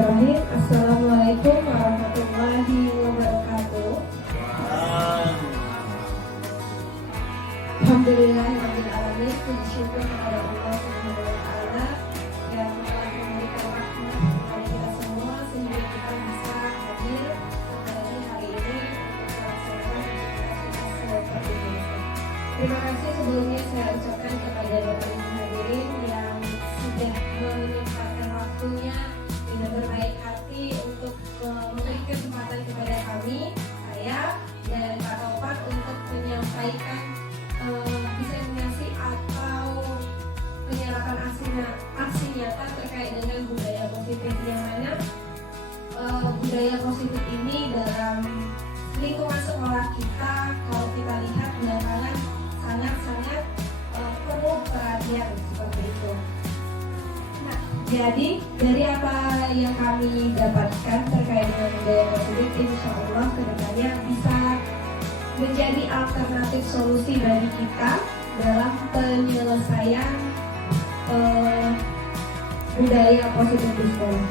Bismillahirrahmanirrahim. Assalamualaikum warahmatullahi wabarakatuh. Alhamdulillahirrahmanirrahim. Puji syukur kepada Allah Subhanahu wa Ta'ala yang telah memberikan rahmat kepada kita semua sehingga kita bisa hadir kembali hari ini untuk melaksanakan aktivitas seperti ini. Terima kasih sebelumnya saya ucapkan kepada Bapak Ibu hadirin yang sudah menyempatkan waktunya dengan berbaik hati untuk memberi kesempatan kepada kami, saya dan Pak Taufan untuk menyampaikan diseminasi atau penyerapan aksi nyata terkait dengan budaya positif, yang mana budaya positif ini dalam lingkungan sekolah kita kalau kita lihat belakangan sangat-sangat perlu perhatian seperti itu. Nah, jadi dari apa yang kami dapatkan terkait dengan budaya positif, insya Allah kedepannya bisa menjadi alternatif solusi bagi kita dalam penyelesaian budaya positif di sekolah.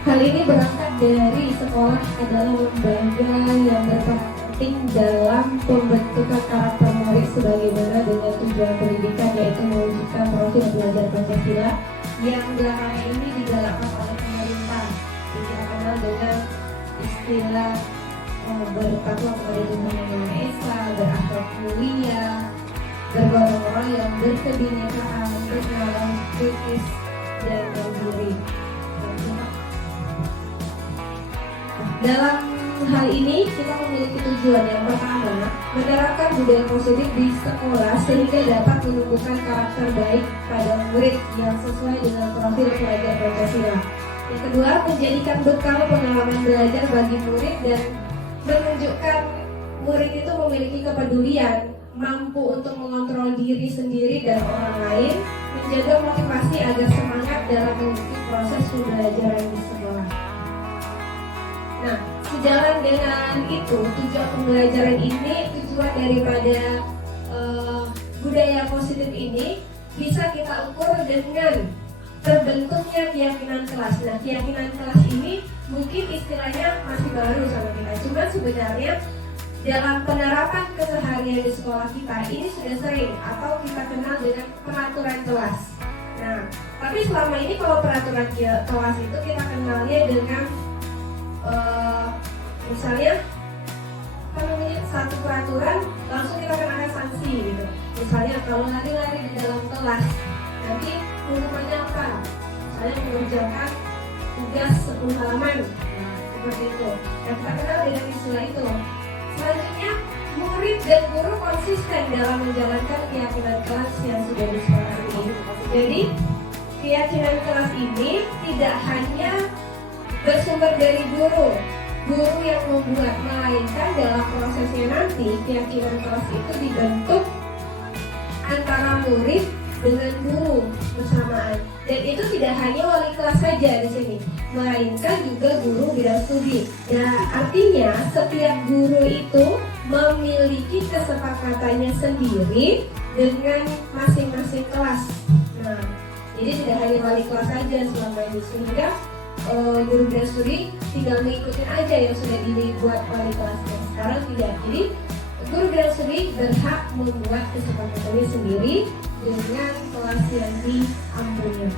Hal ini berangkat dari sekolah adalah lembaga yang berperan penting dalam pembentukan karakter murid sebagaimana dengan tujuan pendidikan, yaitu mewujudkan profil belajar Pancasila yang belakangan ini digalakkan oleh pemerintah, yang kita kenal dengan istilah bertakwa kepada Tuhan Yang Maha Esa, berakhlak mulia, bergotong royong, berkebinekaan, berkenalan kritis dan mandiri. Dalam hal ini kita memiliki tujuan yang pertama, menerapkan budaya positif di sekolah sehingga dapat menumbuhkan karakter baik pada murid yang sesuai dengan profil pelajar Pancasila. Yang kedua, menjadikan bekal pengalaman belajar bagi murid dan menunjukkan murid itu memiliki kepedulian, mampu untuk mengontrol diri sendiri dan orang lain, menjaga motivasi agar semangat dalam mengikuti proses pembelajaran di sekolah. Nah, sejalan dengan itu, tujuan pembelajaran ini, tujuan daripada budaya positif ini bisa kita ukur dengan terbentuknya keyakinan kelas. Nah, keyakinan kelas ini mungkin istilahnya masih baru sama kita, cuma sebenarnya dalam penerapan keseharian di sekolah kita ini sudah sering atau kita kenal dengan peraturan kelas. Nah, tapi selama ini kalau peraturan kelas itu kita kenalnya dengan misalnya satu peraturan langsung kita kenakan sanksi gitu. Misalnya kalau lari-lari di dalam kelas nanti hukumannya apa? Misalnya mengerjakan tugas 10 halaman, nah, seperti itu. Dan kita kenal dengan istilah itu. Selanjutnya, murid dan guru konsisten dalam menjalankan keyakinan kelas yang sudah disepakati. Jadi keyakinan kelas ini tidak hanya bersumber dari guru yang membuat, melainkan dalam prosesnya nanti keyakinan kelas itu dibentuk antara murid dengan guru bersamaan. Dan itu tidak hanya wali kelas saja di sini, melainkan juga guru bidang studi. Nah, artinya setiap guru itu memiliki kesepakatannya sendiri dengan masing-masing kelas. Nah, jadi tidak hanya wali kelas saja selama ini, sehingga guru bidang studi tinggal mengikuti aja yang sudah dibuat wali kelasnya. Sekarang tidak. Jadi guru bidang studi berhak membuat kesepakatannya sendiri dengan kelas yang diambilnya.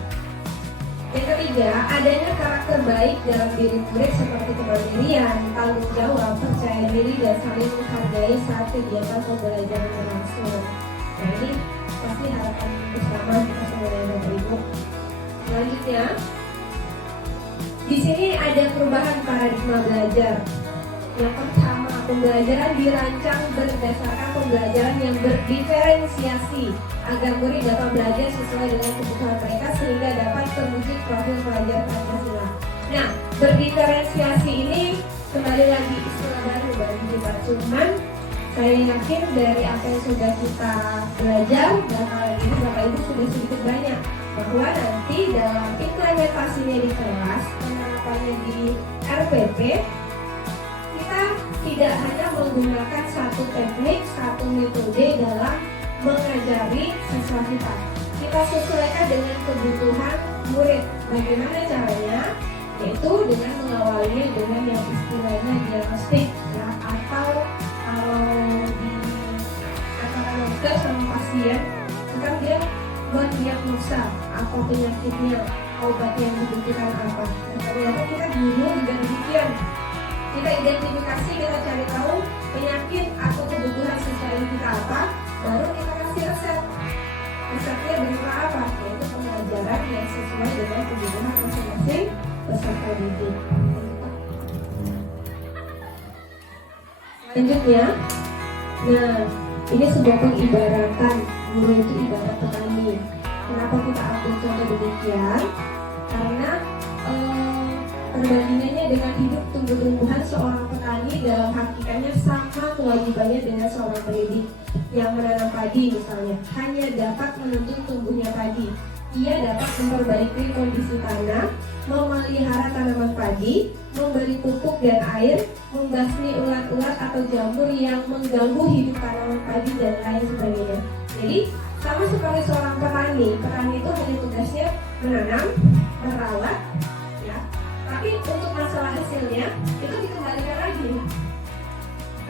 Yang ketiga, adanya karakter baik dalam diri murid seperti kemandirian, tanggung jawab, percaya diri, dan saling menghargai saat kegiatan pembelajaran berlangsung. Nah, ini pasti harapan bersama kita semua dari Bapak Ibu. Selanjutnya, di sini ada perubahan paradigma belajar. Yang pertama, pembelajaran dirancang berdasarkan pembelajaran yang berdiferensiasi agar murid dapat belajar sesuai dengan kebutuhan mereka sehingga dapat terwujud profil pelajar Pancasila. Nah, Berdiferensiasi ini kembali lagi istilah baru bagi kita, cuman saya yakin dari apa yang sudah kita belajar dan hal ini Bapak Ibu sudah sedikit banyak bahwa nanti dalam implementasinya di kelas, penerapannya di RPP, kita tidak hanya menggunakan satu teknik, satu metode dalam mengajari siswa kita. Kita sesuaikan dengan kebutuhan murid. Bagaimana caranya? Yaitu dengan mengawalinya dengan yang istilahnya diagnostik, ya, atau kalau di katakan dokter sama pasien, kan dia mendiagnosa apa penyakitnya, obat yang dibutuhkan apa. Dan ternyata kita dulu juga demikian. Kita identifikasi, kita cari tahu penyakit atau kebutuhan sesuai kita apa, baru kita kasih resep. Resepnya berupa apa? Yaitu pengajaran yang sesuai dengan kebutuhan masing-masing peserta didik. Selanjutnya, nah ini sebuah pengibaratan, guru itu ibarat petani. Kenapa kita ambil contoh demikian? Karena perbandingannya dengan hidup tumbuh-tumbuhan seorang petani dalam hakikatnya sama kewajibannya dengan seorang pendidik yang menanam padi misalnya, hanya dapat menuntun tumbuhnya padi. Ia dapat memperbaiki kondisi tanah, memelihara tanaman padi, memberi pupuk dan air, membasmi ulat-ulat atau jamur yang mengganggu hidup tanaman padi dan lain sebagainya. Jadi sama seperti seorang petani itu hanya tugasnya menanam, merawat, ya. Tapi untuk masalah hasilnya itu dikembalikan lagi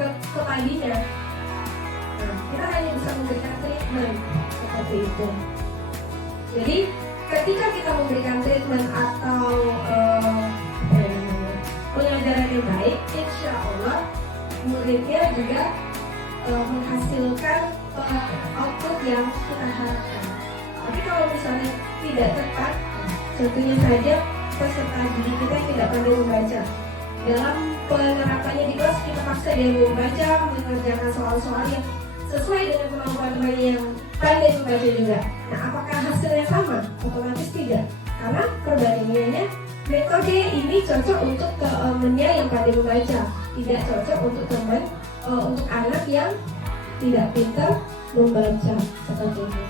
ke padinya. Nah, kita hanya bisa memberikan treatment seperti itu. Jadi ketika kita memberikan treatment atau pengajaran yang baik, insya Allah muridnya juga menghasilkan output yang kita harapkan. Tapi kalau misalnya tidak tepat, contohnya saja peserta didik kita yang tidak pandai membaca. Dalam penerapannya di kelas kita paksa dia membaca, mengerjakan soal-soal yang sesuai dengan kemampuan teman yang pandai membaca juga. Nah, apakah hasilnya sama? Otomatis tidak. Karena perbandingannya metode ini cocok untuk temannya yang pandai membaca, tidak cocok untuk untuk anak yang tidak pintar membaca seperti itu.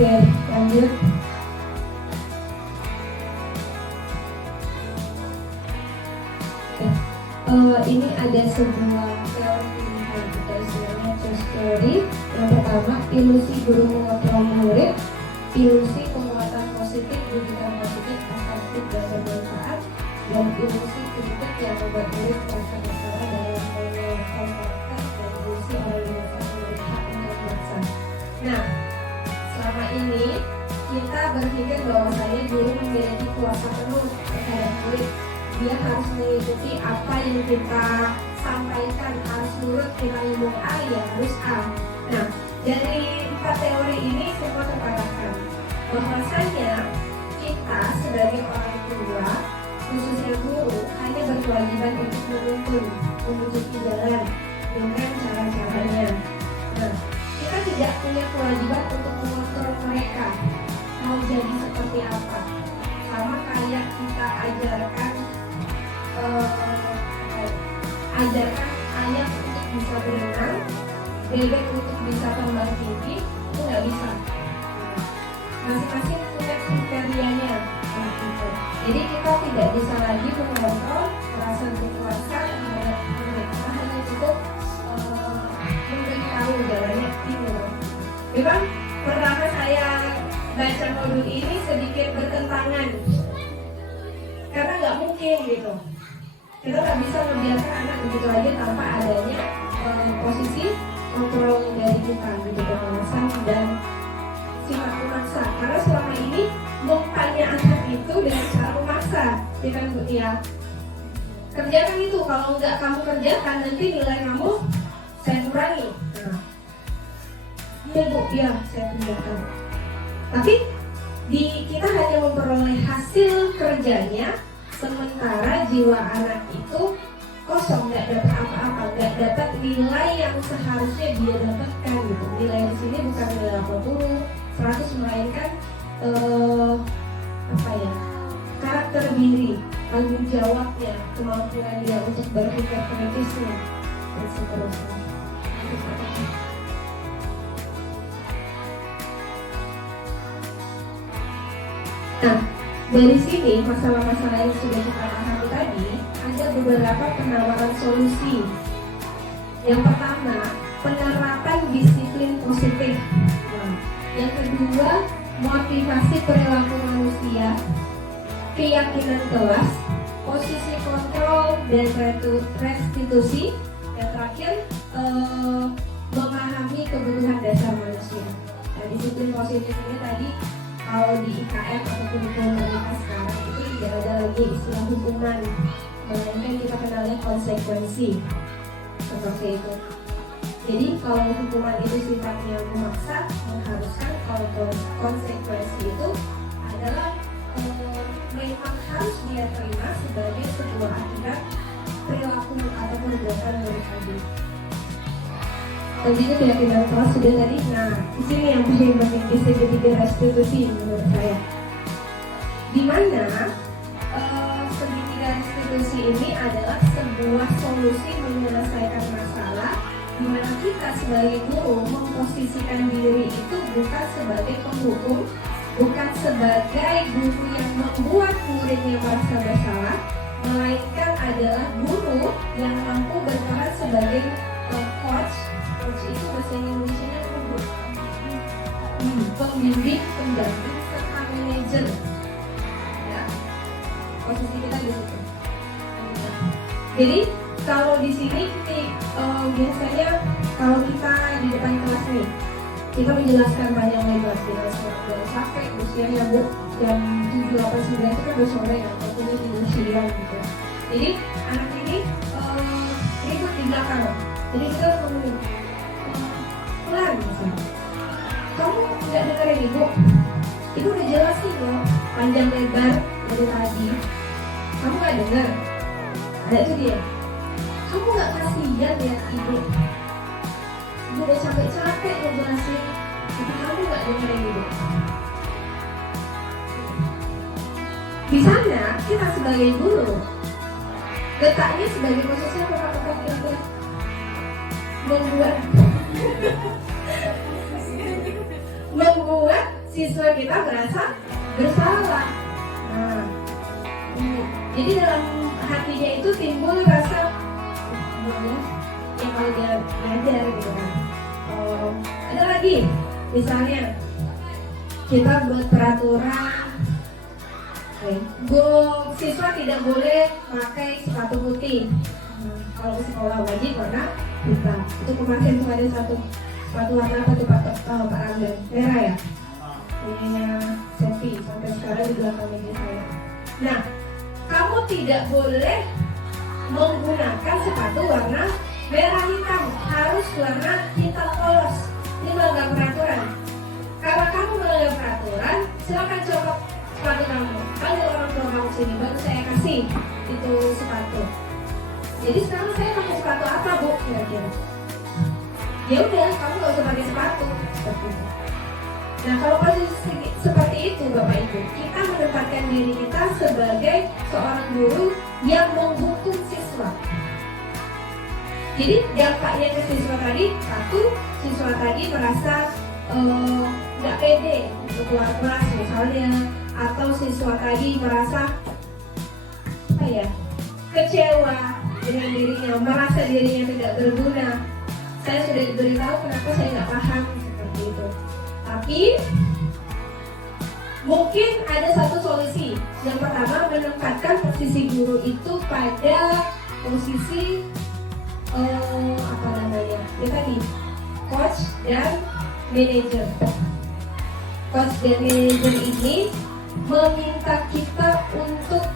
Oke, lanjut. Ini ada sebuah teori pilihan atau istilahnya choice theory. Yang pertama, ilusi guru mengontrol murid, ilusi penguatan positif, didikan positif, efektif dan bermanfaat, dan ilusi kritik yang membuat murid merasa bersalah dalam menyelesaikan praktek, dan ilusi organisasi melihat untuk merasa. Nah, selama ini kita berpikir bahwasanya guru memiliki kuasa penuh terhadap murid. Dia harus mengikuti apa yang kita sampaikan, harus nurut, kita ngomong A ya harus A. Nah, dari 4 teori ini semua terpatahkan bahwasanya kita sebagai orang tua, khususnya guru, hanya berkewajiban untuk menuntun, menunjuki jalan dengan cara-caranya. Nah, kita tidak punya kewajiban untuk mengontrol mereka mau jadi seperti apa. Sama kayak kita ajarkan ayam untuk bisa berenang, bebek untuk bisa terbang tinggi, itu nggak bisa. Masing-masing punya kriterianya. Jadi kita tidak bisa lagi mengontrol perasaan berkuasa terhadap mereka, hanya cukup memberitahu jalannya ini. Memang pertama saya baca modul ini sedikit bertentangan, karena nggak mungkin gitu. Kita nggak bisa membiarkan anak begitu aja tanpa adanya posisi kontrol dari kita gitu, pengawasan dan sifat memaksa. Karena selama ini memtanya anak itu dengan cara memaksa, ya kan Bu? Ya, kerjakan itu, kalau nggak kamu kerjakan nanti nilai kamu saya kurangi. Nah, iya Bu, ya saya kerjakan. Tapi kita hanya memperoleh hasil kerjanya, sementara jiwa anak itu kosong, nggak dapat apa-apa, nggak dapat nilai yang seharusnya dia dapatkan gitu. Nilai di sini bukan nilai 80, 100, melainkan karakter diri, tanggung jawabnya, kemampuan dia untuk berpikir kritisnya, dan seterusnya. Nah, dari sini masalah-masalah yang sudah kita pahami tadi, ada beberapa penawaran solusi. Yang pertama, penerapan disiplin positif. Nah, yang kedua, motivasi perilaku manusia, keyakinan kelas, posisi kontrol dan restitusi. Yang terakhir, memahami kebutuhan dasar manusia. Nah, disiplin positif ini tadi kalau di IKM ataupun komunitas sekarang itu tidak ada lagi istilah hukuman, melainkan kita kenalnya konsekuensi, seperti itu. Jadi kalau hukuman itu sifatnya memaksa, mengharuskan, kalau konsekuensi itu adalah memang harus dia terima sebagai sebuah akibat perilaku atau perbuatan dari tadi. Tentunya keyakinan kelas sudah tadi. Nah, di sini yang paling penting di segitiga restitusi menurut saya. Di mana segitiga restitusi ini adalah sebuah solusi menyelesaikan masalah, di mana kita sebagai guru memposisikan diri itu bukan sebagai penghukum, bukan sebagai guru yang membuat muridnya merasa bersalah, melainkan adalah guru yang mampu berperan sebagai coach. Coach itu bahasa Indonesia-nya pembimbing, pendamping, serta manajer. Ya, posisi kita di situ. Jadi kalau di sini biasanya kalau kita di depan kelas nih, kita menjelaskan banyak lebar dengan suara capek, usianya Bu jam 7-8-9 itu kan udah sore ya, waktunya tidur siang gitu. Jadi anak ini ribut di belakang. Jadi kita ngomongin pelan misalnya. Kamu nggak dengerin Ibu? Ibu udah jelasin loh panjang lebar dari tadi. Kamu nggak dengar? Ada itu dia. Kamu nggak kasihan ya Ibu? Ibu udah capek-capek ngejelasin, tapi kamu nggak dengerin Ibu. Di sana kita sebagai guru letaknya sebagai posisi apa kira-kira membuat siswa kita merasa bersalah. Nah, jadi dalam hatinya itu timbul rasa ya kalau dia belajar gitu kan. Ada lagi misalnya kita buat peraturan, siswa tidak boleh pakai sepatu putih. Kalau ke sekolah wajib warna hitam. Itu kemarin tuh ada satu sepatu warna apa tuh Pak Ramdan? Merah ya? Punyanya Sophie, sampai sekarang di belakang meja saya. Nah, kamu tidak boleh menggunakan sepatu warna merah hitam, harus warna hitam polos. Ini melanggar peraturan. Kalau kamu melanggar peraturan, silakan copot sepatu kamu. Panggil orang tua kamu sini, baru saya kasih itu sepatu. Jadi sekarang saya pakai sepatu apa Bu? Kira-kira. Ya udah, kamu nggak usah pakai sepatu. Seperti itu. Nah, kalau posisi seperti itu Bapak Ibu, kita menempatkan diri kita sebagai seorang guru yang menghukum siswa. Jadi dampaknya ke siswa tadi, satu, siswa tadi merasa nggak pede untuk keluar kelas misalnya, atau siswa tadi merasa kecewa dengan dirinya, merasa dirinya tidak berguna. Saya sudah diberitahu kenapa saya nggak paham seperti itu. Tapi mungkin ada satu solusi. Yang pertama, menempatkan posisi guru itu pada posisi coach dan manajer. Coach dan manajer ini meminta kita untuk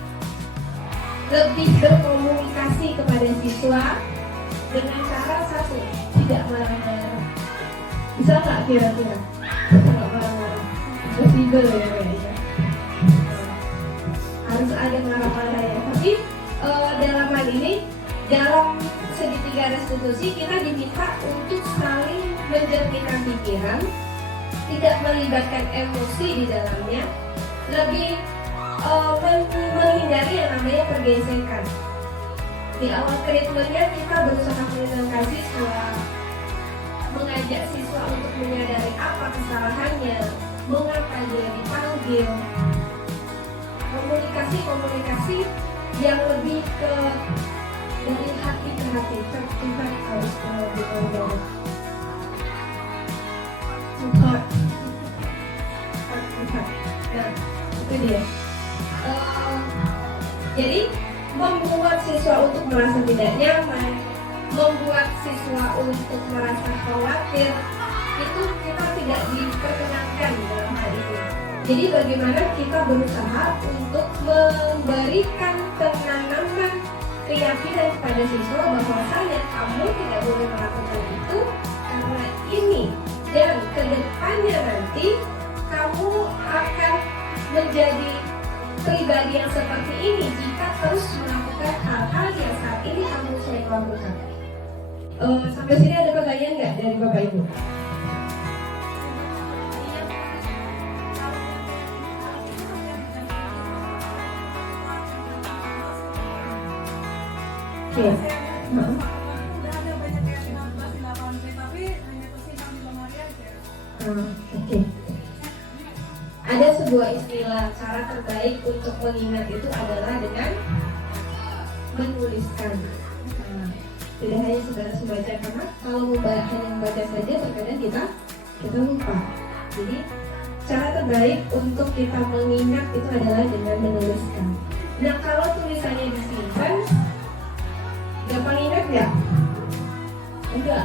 lebih berkomunikasi kepada siswa dengan cara satu, tidak marah-marah. Bisa nggak kira-kira? Nggak marah-marah. Possible ya kayaknya. Harus ada marah-marah ya. Tapi dalam hal ini dalam segitiga restitusi kita diminta untuk saling menjernihkan pikiran, tidak melibatkan emosi di dalamnya, lebih menghindari yang namanya pergesekan. Di awal treatmentnya kita berusaha menenangkan siswa, mengajak siswa untuk menyadari apa kesalahannya, mengapa dia dipanggil, komunikasi yang lebih ke dari hati ke hati. Kita harus dipanggil support. Nah, itu dia. Jadi membuat siswa untuk merasa tidak nyaman, membuat siswa untuk merasa khawatir, itu kita tidak diperkenankan dalam hal ini. Jadi bagaimana kita berusaha untuk memberikan penanaman keyakinan kepada siswa bahwasanya kamu tidak boleh melakukan itu karena ini, dan kedepannya nanti kamu akan menjadi pribadi yang seperti ini jika terus melakukan hal-hal yang saat ini kamu sering lakukan. Sampai sini ada pertanyaan nggak dari Bapak Ibu? Oke. Oke. Ada sebuah istilah, cara terbaik untuk mengingat itu adalah dengan menuliskan. Tidak hanya sebatas membaca, karena kalau hanya membaca saja terkadang kita lupa. Jadi cara terbaik untuk kita mengingat itu adalah dengan menuliskan. Nah, kalau tulisannya disimpan, gampang ingat nggak? Enggak,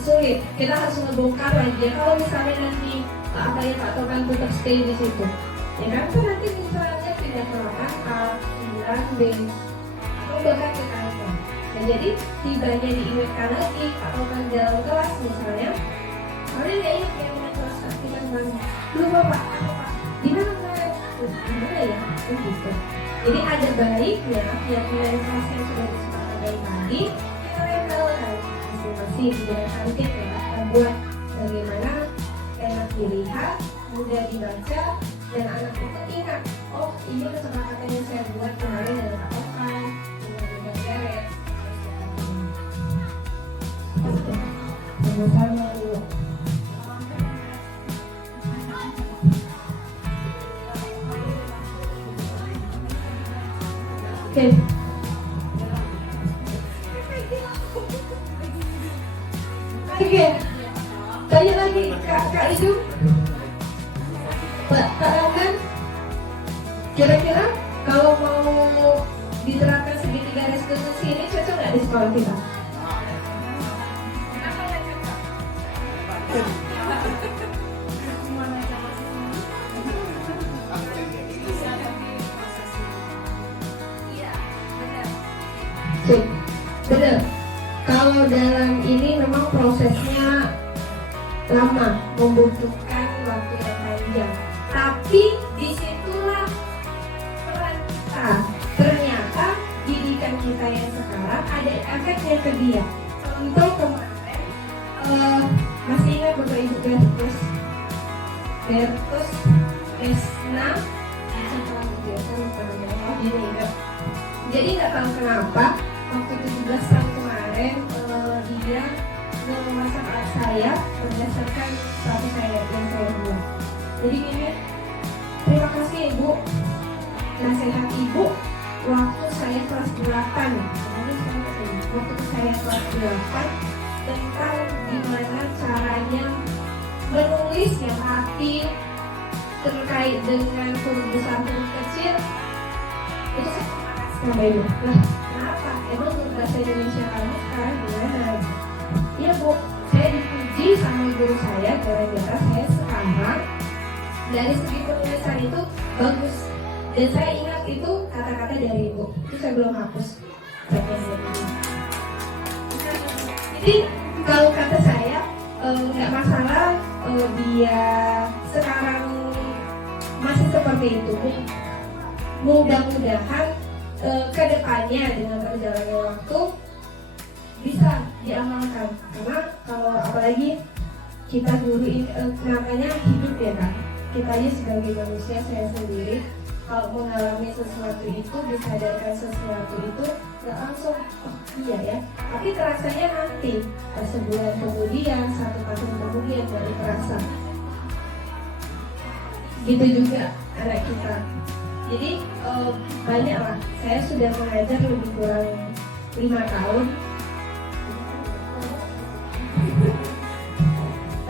sulit. Kita harus ngebongkar lagi. Kalau misalnya nanti apa ya Pak Tokan tetap stay di situ, ya kan? Nanti misalnya pindah ke ruangan A, 9B, atau bahkan ke kantor. Nah, jadi tibanya diingatkan lagi Pak Tokan dalam kelas misalnya, kalian nggak ingat yang dengan kelas aktifan mana? Lupa Pak, di mana ya? Gitu. Jadi ada baiknya keyakinan kelas yang sudah disepakati tadi kita tempelkan masing-masing dengan cantik ya, buat bagaimana enak dilihat, mudah dibaca, dan anak itu ingat, oh ini kesepakatan yang saya buat kemarin dengan Pak Okan, dengan beres. Sama-sama dulu. Oke. Oke. Tanya lagi Kak Idu, Pak Ranggan, kira-kira kalau mau diterapkan segitiga restitusi ini cocok nggak di sekolah kita? Benar. Kalau dalam ini memang prosesnya lama, membutuhkan waktu yang panjang. Tapi disitulah peran kita. Ternyata didikan kita yang sekarang ada efeknya ke dia. Contoh kemarin, masih ingat Bapak Ibu Bertus Esna, jadi nggak tahu kenapa waktu 17 tahun kemarin dia memasak alat saya berdasarkan status saya yang saya buat. Jadi ini terima kasih Ibu, nasihat Ibu waktu saya kelas 8. Waktu saya kelas 8 tentang gimana caranya menulis yang rapi terkait dengan huruf besar huruf kecil. Itu saya terima kasih sama Ibu. Nah, kenapa? Emang huruf bahasa Indonesia kamu sekarang gimana? Iya Bu, saya dipuji sama guru saya gara-gara saya sekarang dari segi penulisan itu bagus. Dan saya ingat itu kata-kata dari Ibu. Itu saya belum hapus. Jadi kalau kata saya nggak masalah dia sekarang masih seperti itu. Mudah-mudahan ke depannya dengan berjalannya waktu bisa diamalkan. Karena kalau apalagi kita guru ini namanya hidup ya kan, kita aja sebagai manusia, saya sendiri kalau mengalami sesuatu itu, disadarkan sesuatu itu nggak langsung oh iya ya, tapi terasanya nanti sebulan kemudian, 1 tahun kemudian baru terasa. Gitu juga anak kita. Jadi banyak lah, saya sudah mengajar lebih kurang 5 tahun.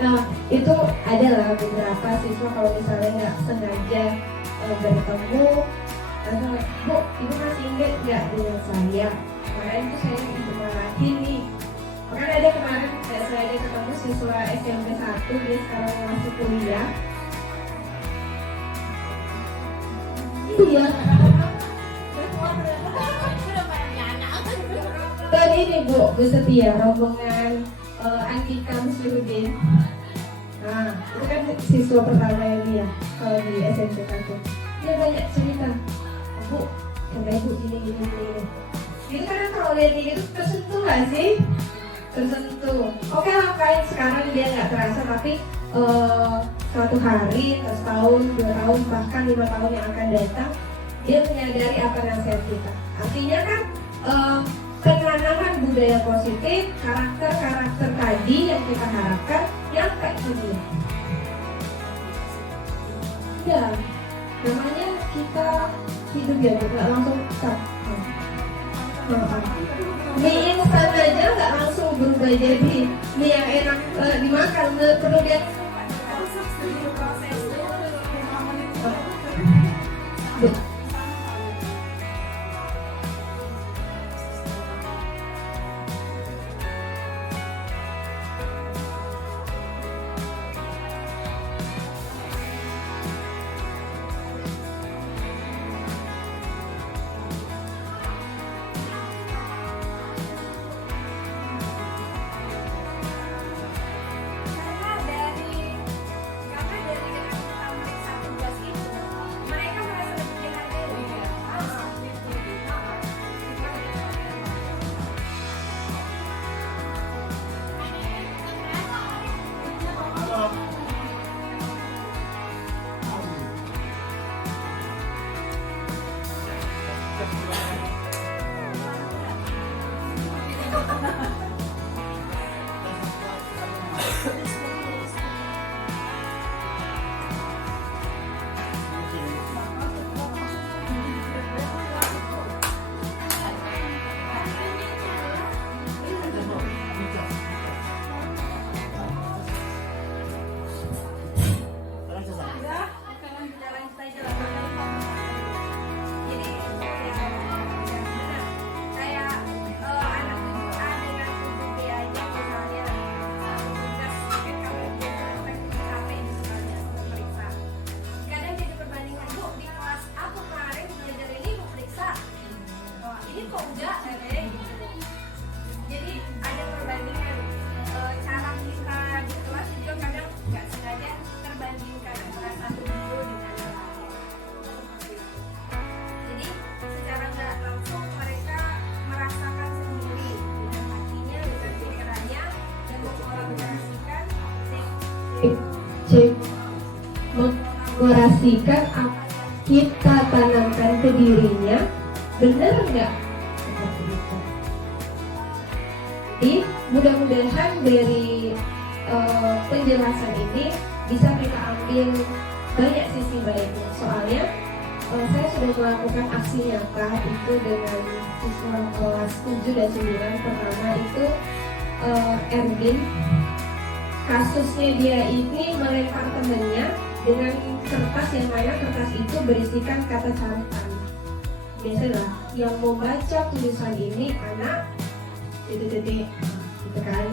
Nah, itu adalah beberapa siswa kalau misalnya nggak sengaja bertemu, Bu, Ibu masih ingat nggak dengan saya? Kemarin itu saya dimarahin nih. Bahkan ada kemarin saya ada ketemu siswa SMP 1, dia sekarang masuk kuliah. Iya. Dan ini Bu Setia, rombongan Andika Musliudin. Nah, itu kan siswa pertama yang dia kalau di SMP 1. Dia banyak cerita, Bu, kata Ibu gini. Itu kan kalau lihat itu tersentuh nggak sih? Tersentuh. Oke lah, kayak sekarang dia nggak terasa, tapi suatu hari, setahun, 2 tahun, bahkan 5 tahun yang akan datang, dia menyadari apa nasihat kita. Artinya kan penanaman budaya positif, karakter-karakter tadi yang kita harapkan nyampe ke dia. Ya, namanya kita hidup ya, nggak langsung start. Mie instan aja nggak langsung berubah jadi mie yang enak dimakan, perlu dia mengorasikan kita tanamkan ke dirinya, benar nggak? Seperti itu. Jadi mudah-mudahan dari penjelasan ini bisa kita ambil banyak sisi baiknya. Soalnya saya sudah melakukan aksi nyata itu dengan siswa kelas 7 dan 9. Pertama itu Erwin. Kasusnya dia ini melempar temannya dengan kertas yang mana kertas itu berisikan kata catatan. Biasalah yang mau baca tulisan ini anak titik-titik gitu kan.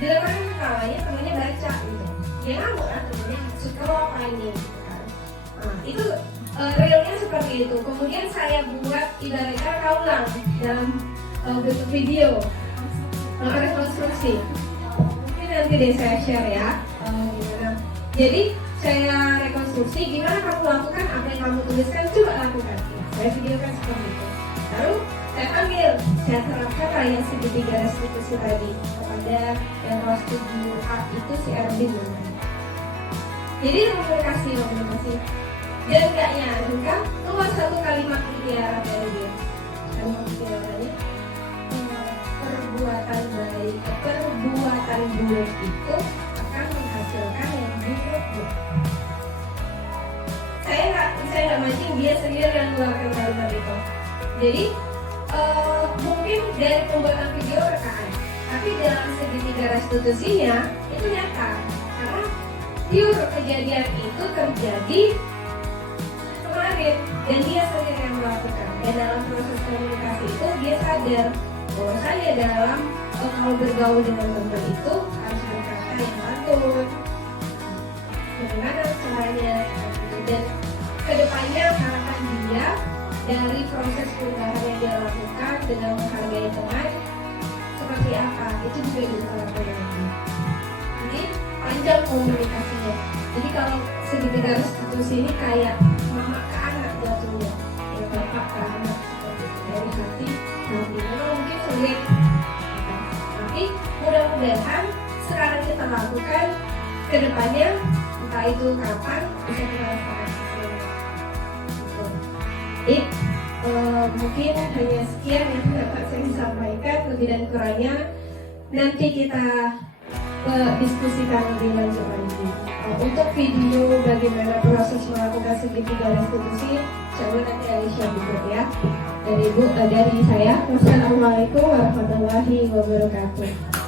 Di depan kepalanya temannya baca gitu. Dia ngamuk kan temannya suka apa ini gitu kan. Itu realnya seperti itu. Kemudian saya buat ibaratnya kaulang dalam bentuk video rekonstruksi. Nanti deh saya share ya gimana. Jadi saya rekonstruksi gimana kamu lakukan apa yang kamu tuliskan, coba lakukan. saya videokan seperti itu. Lalu saya terapkan raya segitiga restitusi tadi kepada yang kelas 7A itu si Erwin namanya. Jadi komunikasi dan gak nyangka keluar satu kalimat mutiara dari dia. Kalimat mutiaranya, perbuatan buruk itu akan menghasilkan yang buruk. Saya nggak mancing, dia sendiri yang mengeluarkan kalimat itu. Jadi mungkin dari pembuatan video rekaan, tapi dalam segitiga restitusinya itu nyata karena pure kejadian itu terjadi kemarin dan dia sendiri yang melakukan. Dan dalam proses komunikasi itu dia sadar bahwa saya dalam kalau bergaul dengan teman itu harus berkata yang santun, bagaimana caranya, dan kedepannya harapan dia dari proses perubahan yang dia lakukan dengan menghargai teman seperti apa, itu juga diutarakan lagi. Jadi panjang komunikasinya. Jadi kalau segitiga restitusi ini kayak mama ke anak jatuhnya, ya bapak ke anak seperti itu, dari hati ke hati. Memang mungkin sulit, tapi mudah-mudahan sekarang kita lakukan, kedepannya entah itu kapan bisa kita lakukan. Jadi mungkin hanya sekian yang dapat saya sampaikan, lebih dan kurangnya nanti kita diskusikan lebih lanjut lagi. Untuk video bagaimana proses melakukan segitiga restitusi, coba nanti Alicia buat ya dari saya. Wassalamualaikum warahmatullahi wabarakatuh.